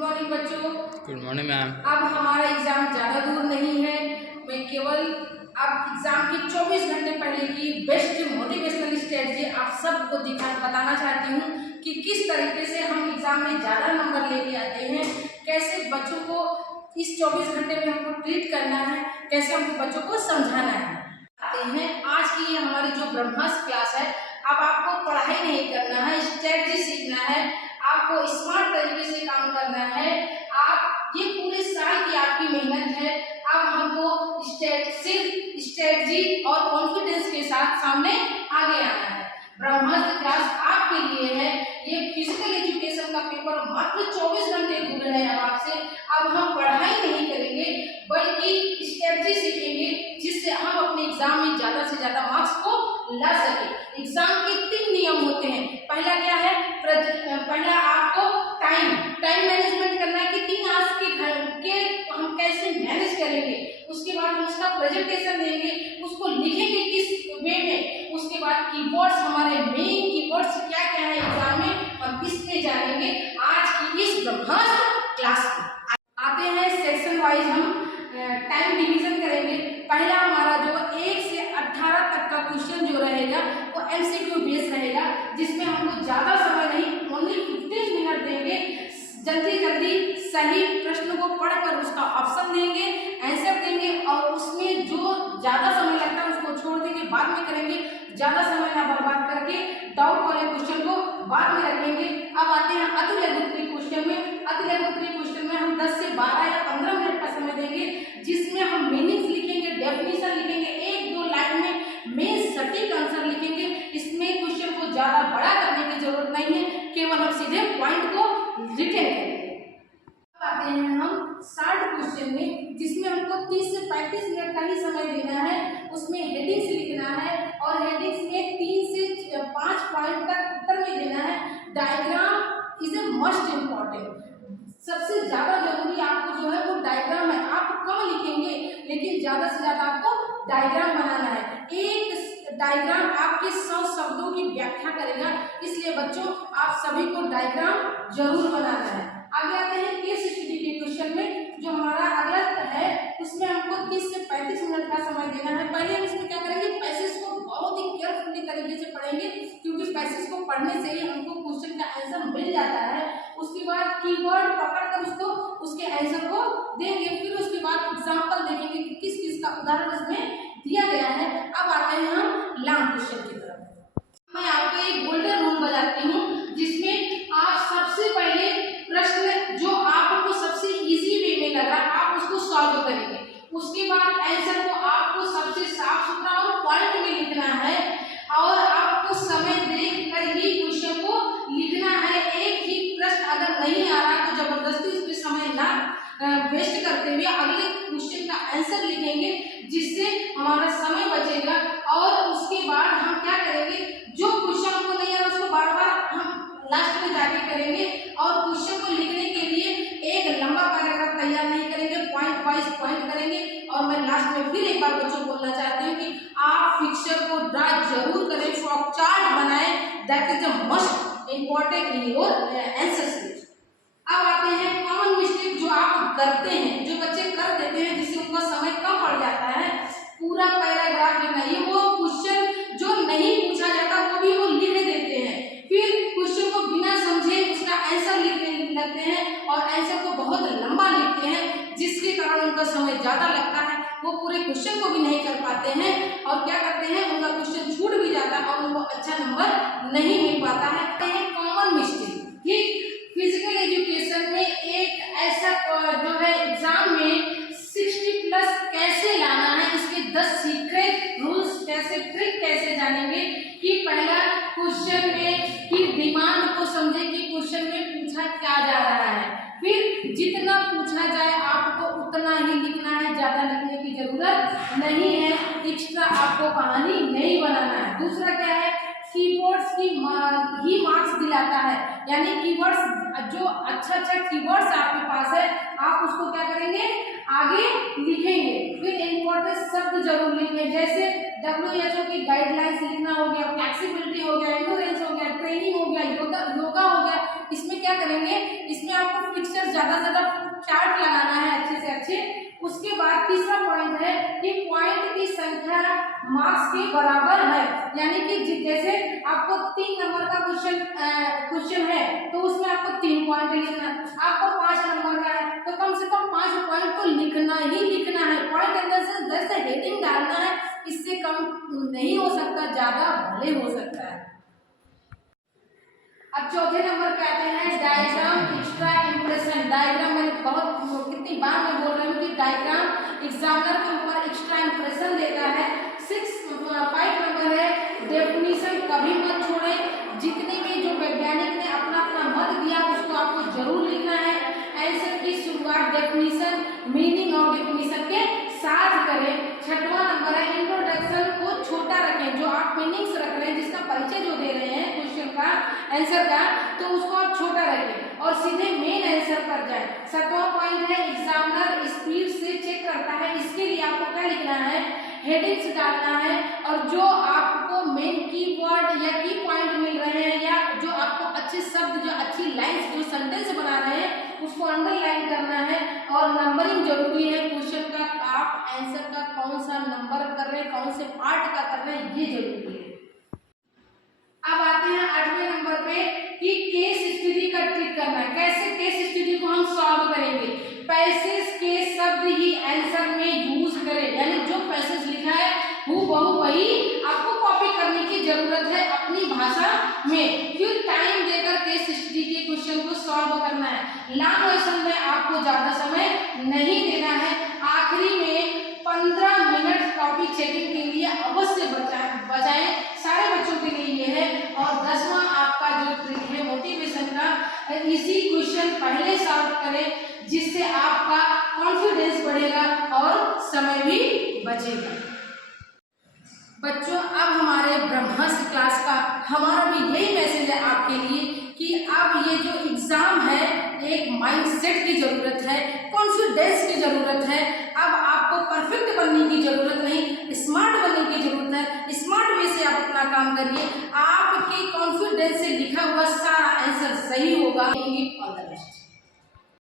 Morning बच्चों। Good morning ma'am. अब हमारा एग्जाम ज़्यादा दूर नहीं है। मैं केवल अब एग्जाम के 24 घंटे पहले की बेस्ट मोटिवेशनल स्ट्रेटजी आप सबको बताना चाहती हूँ कि किस तरीके से हम एग्जाम में ज़्यादा नंबर लेके आते हैं, कैसे बच्चों को इस 24 घंटे में हमको ट्रीट करना है, कैसे हमको बच्चों को समझाना है। आते हैं आज की ये हमारी जो ब्रह्मास्त्र क्लास है। अब आपको पढ़ाई नहीं करना है, स्ट्रेटजी सीखना है, आपको स्मार्ट तरीके से काम करना है। आप ये पूरे साल की आपकी मेहनत है। अब हमको सिर्फ स्ट्रेटजी और कॉन्फिडेंस के साथ सामने आगे आना है। ब्रह्मास्त्र क्लास आपके लिए है। ये फिजिकल एजुकेशन का पेपर मात्र 24 घंटे दूर है अब आपसे। अब हम पढ़ाई नहीं करेंगे बल्कि स्ट्रेटजी सीखेंगे जिससे हम अपने एग्जाम में ज़्यादा से ज़्यादा मार्क्स को ला सके। एग्जाम के 3 नियम होते हैं। पहला क्या है? पहला आपको टाइम मैनेजमेंट करना है कि 3 आवर्स के हम कैसे मैनेज करेंगे। उसके बाद हम उसका प्रेजेंटेशन देंगे, उसको लिखेंगे किस वे में। उसके बाद कीवर्ड्स, हमारे मेन कीवर्ड्स क्या क्या है एग्जाम में, हम इसमें जानेंगे आज की इस ब्रह्मास्त्र क्लास में। आते हैं सेक्शन वाइज, हम टाइम डिवीजन करेंगे। पहला हमारा जो 1 से 18 तक का क्वेश्चन जो रहेगा वो एमसीक्यू बेस रहेगा, जिसमें हमको ज़्यादा समय नहीं, ओनली 15 मिनट देंगे। जल्दी सही प्रश्न को पढ़कर उसका ऑप्शन देंगे, आंसर देंगे और उसमें जो ज़्यादा समय लगता है उसको छोड़ देंगे, बाद में करेंगे। ज़्यादा समय ना बर्बाद करके डाउट वाले क्वेश्चन को बाद में रखेंगे। अब आते हैं अति लघुत्तरीय क्वेश्चन में। अति लघुत्तरीय क्वेश्चन में हम 10 से 12 या 15 मिनट का समय देंगे, जिसमें हम मीनिंग्स लिखेंगे, डेफिनेशन लिखेंगे, 1-2 लाइन में मेन सटीक आंसर लिखेंगे। इसमें क्वेश्चन को ज़्यादा बड़ा करने की जरूरत नहीं है, केवल हम सीधे पॉइंट को रिटेन करेंगे। अब आते हैं हम 60 क्वेश्चन में, जिसमें हमको 30 से 35 मिनट का ही समय देना है। उसमें हेडिंग्स लिखना है और हेडिंग्स में 3 से 5 पॉइंट तक उत्तर में देना है। Diagram is a must important. सबसे ज़्यादा जरूरी आपको जो है वो डायग्राम है। आप कम लिखेंगे लेकिन ज़्यादा से ज़्यादा आपको डायग्राम बनाना है। एक डायग्राम आपके 100 शब्दों की व्याख्या करेगा, इसलिए बच्चों आप सभी को डायग्राम जरूर बनाना है। आगे आते हैं केस स्टडी के क्वेश्चन में। जो हमारा अगला है उसमें हमको 30 से 35 मिनट का समय देना है। पहले हम इसमें क्या करेंगे, पैसेज को बहुत ही केयरफुली तरीके से पढ़ेंगे, क्योंकि पैसेज को पढ़ने से ही हमको क्वेश्चन का आंसर मिल जाता है। उसके बाद कीवर्ड पकड़कर उसको उसके आंसर को देंगे। फिर उसके बाद एग्जाम्पल देखेंगे कि किस किस का उदाहरण इसमें दिया गया है। अब आते हैं हम लॉन्ग क्वेश्चन की तरफ। मैं आपको एक गोल्डन रूल बताती हूँ, जिसमें आप सबसे पहले प्रश्न जो आपको सबसे इजी वे में लग रहा है आप उसको सॉल्व करेंगे। उसके बाद आंसर को आपको सबसे साफ सुथरा और पॉइंट में लिखना है और आपको समय देख कर ही क्वेश्चन को लिखना है। एक ही प्रश्न अगर नहीं आ रहा तो जबरदस्ती उस पर समय ना वेस्ट करते हुए अगले क्वेश्चन का आंसर लिखेंगे, जिससे हमारा समय बचेगा। और उसके बाद हम क्या करेंगे, जो क्वेश्चन को नहीं आ रहा उसको बार बार हम लास्ट में जाके करेंगे। और क्वेश्चन को लिखने के लिए एक लंबा पैराग्राफ तैयार नहीं करेंगे, पॉइंट वाइज पॉइंट करेंगे। और मैं लास्ट में फिर एक बार बच्चों को बोलना चाहती हूँ कि आप पिक्चर को ड्रा जरूर करें, फ्लॉप चार्ट बनाएं, that is the most important in your answer sheet. अब आते हैं कॉमन मिस्टेक जो आप करते हैं, जो बच्चे कर देते हैं, जिससे उनका समय कम पड़ जाता है। पूरा पैराग्राफ लिखना, ये वो क्वेश्चन जो नहीं पूछा जाता वो भी वो लिख देते हैं, फिर क्वेश्चन को बिना समझे उसका आंसर लिखने लगते हैं और आंसर को बहुत लंबा लिखते हैं, जिसके कारण उनका समय ज़्यादा लगता है। वो पूरे क्वेश्चन को भी नहीं कर पाते हैं और क्या करते हैं, उनका क्वेश्चन छूट भी जाता है और उनको अच्छा नंबर नहीं मिल पाता है। कॉमन मिस्टेक, ठीक। फिजिकल एजुकेशन में एक ऐसा जो है एग्जाम में 60+ कैसे लाना है, इसके 10 सीक्रेट रूल्स कैसे, ट्रिक कैसे जानेंगे। कि पहला क्वेश्चन में की डिमांड को समझे कि क्वेश्चन में पूछा क्या जा रहा है। फिर जितना पूछा जाए आपको उतना ही लिखना है, ज़्यादा लिखने की जरूरत नहीं है, एक्स्ट्रा आपको कहानी नहीं बनाना है। दूसरा क्या है, कीवर्ड्स की ही मार्क्स दिलाता है, यानी कीवर्ड्स जो अच्छा कीवर्ड्स आपके पास है आप उसको क्या करेंगे, आगे लिखेंगे। फिर इम्पोर्टेंट शब्द जरूर लिखें, जैसे WHO की गाइडलाइंस लिखना हो गया, फ्लेक्सिबिलिटी हो गया, एंड्योरेंस हो गया, ट्रेनिंग हो गया, योगा हो गया। इसमें क्या करेंगे, इसमें आपको फिक्सर ज़्यादा से ज़्यादा चार्ट लगाना है अच्छे से अच्छे। उसके बाद तीसरा पॉइंट है कि पॉइंट की संख्या मार्क्स के बराबर है, यानी कि जैसे आपको 3 नंबर का क्वेश्चन है तो उसमें आपको 3 पॉइंट लिखना है, आपको 5 नंबर का है तो कम से कम 5 पॉइंट तो लिखना ही लिखना है। पॉइंट अंदर से 10 हेडिंग डालना है, इससे कम नहीं हो सकता, ज़्यादा भले हो सकता है। अब चौथे नंबर पे आते हैं डायग्राम एक्स्ट्रा इंप्रेशन। डायग्राम में बहुत कितनी बार मैं बोल रही हूँ कि डायग्राम एग्जामिनर के ऊपर एक्स्ट्रा इंप्रेशन देता है। 5 नंबर है डेफिनेशन, कभी मत छोड़ें। जितने भी जो वैज्ञानिक ने अपना अपना मत दिया उसको आपको जरूर लिखना है। आंसर की शुरुआत डेफिनेशन, मीनिंग और डेफिनेशन के साथ करें। 6वां नंबर है इंट्रोडक्शन को छोटा रखें। जो आप मीनिंग्स रख रहे हैं, जिसका परिचय जो दे रहे हैं क्वेश्चन का आंसर का, तो उसको आप छोटा रखें और सीधे मेन आंसर पर जाएं। 7वां पॉइंट है एग्जामिनर स्पीड से चेक करता है, इसके लिए आपको क्या लिखना है, हेडिंग्स डालना है और जो आपको मेन कीवर्ड या की पॉइंट मिल रहे हैं या जो आपको अच्छे शब्द, जो अच्छी लाइंस, जो सेंटेंस बना रहे हैं उसको अंडरलाइन करना है। और नंबरिंग जरूरी है क्वेश्चन का, आप आंसर का कौन सा नंबर कर रहे हैं, कौन से पार्ट का कर रहे हैं, ये जरूरी है। अब आते हैं 8वें नंबर पे कि केस स्टडी का ट्रिक करना है। कैसे केस स्टडी को हम सॉल्व करेंगे, पैसेज के शब्द ही आंसर में यूज करें, यानी जो पैसेज लिखा है हूबहू वही आपको कॉपी करने की जरूरत है अपनी भाषा में। फिर टाइम देकर केस स्टडी के क्वेश्चन को सॉल्व करना है। लॉन्ग क्वेश्चन में आपको ज्यादा समय नहीं देना है। आखिरी में 15 मिनट कॉपी चेकिंग के लिए अवश्य बचाएं, सारे बच्चों के लिए ये है। और 10वां आपका जो ट्रिक है मोटिवेशन का, इसी क्वेश्चन पहले सॉल्व करें, जिससे आपका कॉन्फिडेंस बढ़ेगा और समय भी बचेगा। बच्चों, अब हमारे ब्रह्मास्त्र क्लास का हमारा भी यही मैसेज है आपके लिए कि अब ये जो एग्जाम है एक माइंडसेट की जरूरत है, कॉन्फिडेंस की जरूरत है। अब आपको परफेक्ट बनने की जरूरत नहीं, स्मार्ट बनने की जरूरत है। स्मार्ट वे से आप अपना काम करिए, आपके कॉन्फिडेंस से लिखा हुआ सारा आंसर सही होगा।